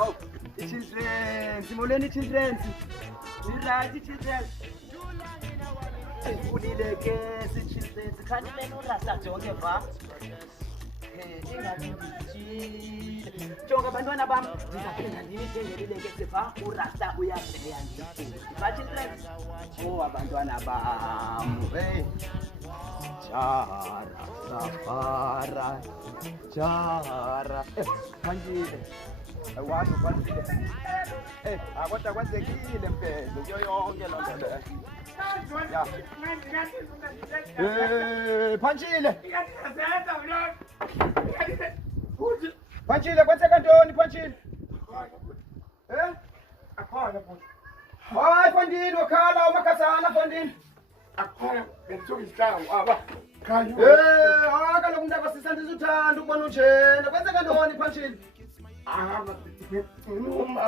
Oh, children, simoleni children. Right, children. Ufundile ke children. Khanile no rasta jonke va. Jonga bantwana bam ndizaphinda ndinithengelile ke sefa urasta uyapheya ndithi. Ba children. Oh abantwana bam. Hey. Jara safara. Jara. Kanjile. Awazi kwazile. Akwata kwazekile mfethu kuyo yonke lonto le. Ya. Phantshile. Phantshile kwenzeka ntoni Phantshile? Akhona futhi. Hayi Fondini wakhala umakhazana Fondini. Akhona benisuka isihlawu aba. Khayo. Kaloku umntu akasisanda uthanda ukubona unjena. Kwenzeka ntoni Phantshile?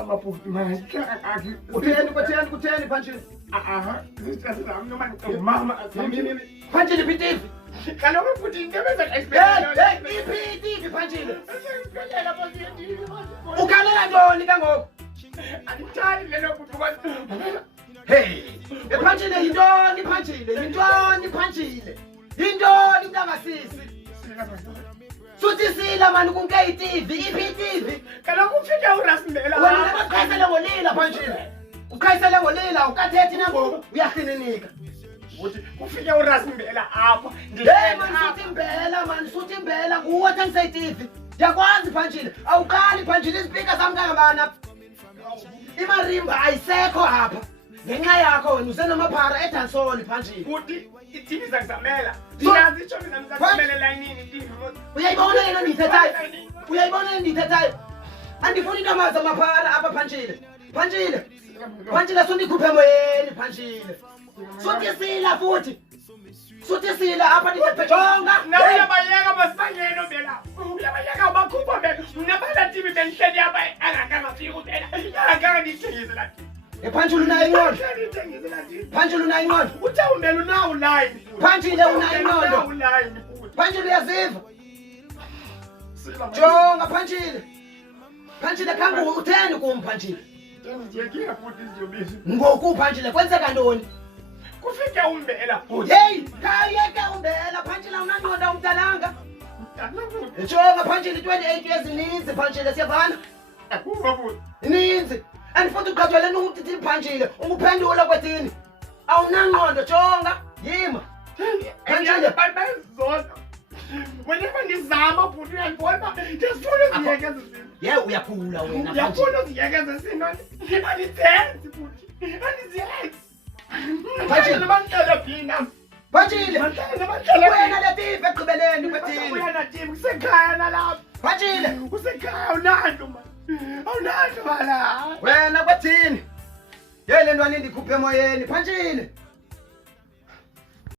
Mabhuti manje. Kutheni Phantshile? Mama Phantshile bitivi. kaloku futhi into ebenza Iphi Phantshile? Ukhalela ntoni ke ngoku? Angithandi lelo futhi Hey, Phantshile yintoni Phantshile? Yintoni Phantshile? Yintoni mntakasisi? Suthi sila mani kunke iTV, iphi iTV? kaloku ufike uRasmela. Wena uqhayisele ngolila Phantshile. Uqhayisele ngolila ukathethi nangoku uyahininika. Uthi ufike uRasmela apha. Hey man, suthi imbela nguwe thengise iTV. Yakwazi Phantshile. Awuqali Phantshile ispeaker sami kangabana. Imarimba ayisekho apha. Ngenxa yakho wena usenamaphara eDansoni Phantshile. Futhi iTV zakuzamela. Ngiyazi itsho mina ngizakuzamela layinini iTV. Uyayibona yena ndithethayo? Uyayibona yena ndithethayo? Andifuni namazi amaphara apha Phantshile sundikhuphe emoyeni Phantshile. Suthisila futhi. Suthisila apha ndithetjonga. Uyabayeka basibangeno bela. Uyabayeka bakhupha bela. Nabala TV bendihleli apha angakangafiki ubela. Angakanga ndithengise la. Phantshile unayo ingqondo. Ndithengise la TV. Phantshile unayo ingqondo. Uthawumbela unawo line. Phantshile unayo ingqondo. Line. Phantshile uyaziva? Jonga Phantshile khange utheni kum Phantshile. Ngiyekile futhi iziyobisi. Ngoku Phantshile kwenzeka ntoni? Kufike umbela futhi. Hey, khayeke umbela Phantshile unanqonda umntalanga. Jonga Phantshile 28 years ininzi Phantshile siyavana. Akuva futhi. Ininzi. And futhi uqhathwele ukuthi Phantshile unguphendula kwethini. Awunanqondo jonga yima. Phantshile bayizona. Whenever ndizama futhi uyayibona ndisifuna uziyekeza izinto. Yeah, uyaphula wena Uyafuna uziyekeza izinto. Andizenzi futhi. Andizenzi. Phantshile nabantwana phina. Phantshile wena le TV egqibeleni kwethini. Uyana TV kusekhaya nalapha. Phantshile Usekhaya awunanto man. Awunanto bala. wena kwethini. Yele ntwana indikhuphe emoyeni Phantshile.